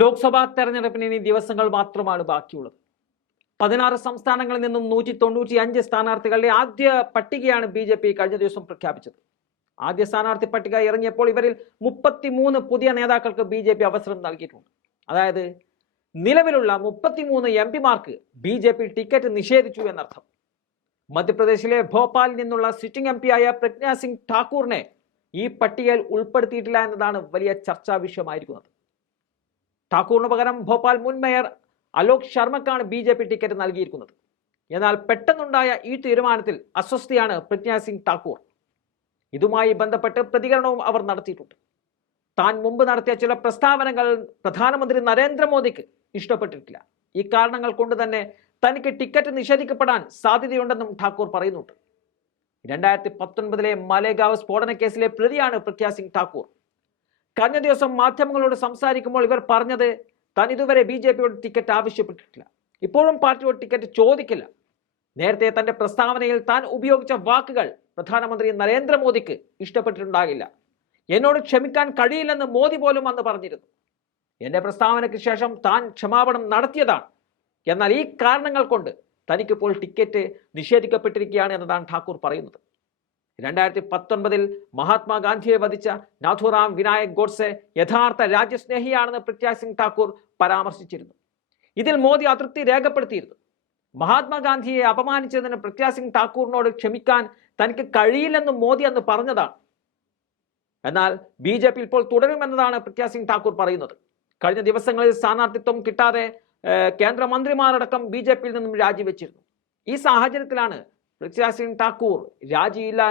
ലോക്സഭാ തെരഞ്ഞെടുപ്പിന് ഇനി ദിവസങ്ങൾ മാത്രമാണ് ബാക്കിയുള്ളത്. പതിനാറ് സംസ്ഥാനങ്ങളിൽ നിന്നും നൂറ്റി തൊണ്ണൂറ്റി അഞ്ച് സ്ഥാനാർത്ഥികളുടെ ആദ്യ പട്ടികയാണ് ബി ജെ പി കഴിഞ്ഞ ദിവസം പ്രഖ്യാപിച്ചത്. ആദ്യ സ്ഥാനാർത്ഥി പട്ടിക ഇറങ്ങിയപ്പോൾ ഇവരിൽ മുപ്പത്തിമൂന്ന് പുതിയ നേതാക്കൾക്ക് ബി ജെ പി അവസരം നൽകിയിട്ടുണ്ട്. അതായത് നിലവിലുള്ള മുപ്പത്തിമൂന്ന് എം പിമാർക്ക് ബി ജെ പി ടിക്കറ്റ് നിഷേധിച്ചു എന്നർത്ഥം. മധ്യപ്രദേശിലെ ഭോപ്പാലിൽ നിന്നുള്ള സിറ്റിംഗ് എം പിയായ പ്രജ്ഞാ സിംഗ് ഠാക്കൂറിനെ ഈ പട്ടികയിൽ ഉൾപ്പെടുത്തിയിട്ടില്ല എന്നതാണ് വലിയ ചർച്ചാ വിഷയമായിരിക്കുന്നത്. ഠാക്കൂറിന് പകരം ഭോപ്പാൽ മുൻ മേയർ അലോക് ശർമ്മക്കാണ് ബി ജെ പി ടിക്കറ്റ് നൽകിയിരിക്കുന്നത്. എന്നാൽ പെട്ടെന്നുണ്ടായ ഈ തീരുമാനത്തിൽ അസ്വസ്ഥയാണ് പ്രജ്ഞാ സിംഗ് ഠാക്കൂർ. ഇതുമായി ബന്ധപ്പെട്ട് പ്രതികരണവും അവർ നടത്തിയിട്ടുണ്ട്. താൻ മുമ്പ് നടത്തിയ ചില പ്രസ്താവനകൾ പ്രധാനമന്ത്രി നരേന്ദ്രമോദിക്ക് ഇഷ്ടപ്പെട്ടിട്ടില്ല. ഈ കാരണങ്ങൾ കൊണ്ട് തന്നെ തനിക്ക് ടിക്കറ്റ് നിഷേധിക്കപ്പെടാൻ സാധ്യതയുണ്ടെന്നും ഠാക്കൂർ പറയുന്നുണ്ട്. രണ്ടായിരത്തി പത്തൊൻപതിലെ മലേഗാവ് സ്ഫോടന കേസിലെ പ്രതിയാണ് പ്രത്യാസിംഗ് സിംഗ് ഠാക്കൂർ. കഴിഞ്ഞ ദിവസം മാധ്യമങ്ങളോട് സംസാരിക്കുമ്പോൾ ഇവർ പറഞ്ഞത് താൻ ഇതുവരെ ബി ജെ പിയോട് ടിക്കറ്റ് ആവശ്യപ്പെട്ടിട്ടില്ല. ഇപ്പോഴും പാർട്ടിയോട് ടിക്കറ്റ് ചോദിക്കില്ല. നേരത്തെ തന്റെ പ്രസ്താവനയിൽ താൻ ഉപയോഗിച്ച വാക്കുകൾ പ്രധാനമന്ത്രി നരേന്ദ്രമോദിക്ക് ഇഷ്ടപ്പെട്ടിട്ടുണ്ടാകില്ല. എന്നോട് ക്ഷമിക്കാൻ കഴിയില്ലെന്ന് മോദി പോലും അന്ന് പറഞ്ഞിരുന്നു. എന്റെ പ്രസ്താവനയ്ക്ക് ശേഷം താൻ ക്ഷമാപണം നടത്തിയതാണ്. എന്നാൽ ഈ കാരണങ്ങൾ കൊണ്ട് തനിക്കിപ്പോൾ ടിക്കറ്റ് നിഷേധിക്കപ്പെട്ടിരിക്കുകയാണ് എന്നതാണ് ഠാക്കൂർ പറയുന്നത്. രണ്ടായിരത്തി പത്തൊൻപതിൽ മഹാത്മാഗാന്ധിയെ വധിച്ച നാഥുറാം വിനായക് ഗോഡ്സെ യഥാർത്ഥ രാജ്യസ്നേഹിയാണെന്ന് പ്രഗ്യാ സിംഗ് ഠാക്കൂർ പരാമർശിച്ചിരുന്നു. ഇതിൽ മോദി അതൃപ്തി രേഖപ്പെടുത്തിയിരുന്നു. മഹാത്മാഗാന്ധിയെ അപമാനിച്ചതിന് പ്രഗ്യാ സിംഗ് ഠാക്കൂറിനോട് ക്ഷമിക്കാൻ തനിക്ക് കഴിയില്ലെന്ന് മോദി അന്ന് പറഞ്ഞതാണ്. എന്നാൽ ബി ജെ പി ഇപ്പോൾ തുടരുമെന്നതാണ് പ്രഗ്യാ സിംഗ് ഠാക്കൂർ പറയുന്നത്. കഴിഞ്ഞ ദിവസങ്ങളിൽ സ്ഥാനാർത്ഥിത്വം കിട്ടാതെ കേന്ദ്രമന്ത്രിമാരടക്കം ബി ജെ പിയിൽ നിന്നും രാജിവെച്ചിരുന്നു. ഈ സാഹചര്യത്തിലാണ് പൃഥ്വിരാജ് സിംഗ് ഠാക്കൂർ രാജിയില്ല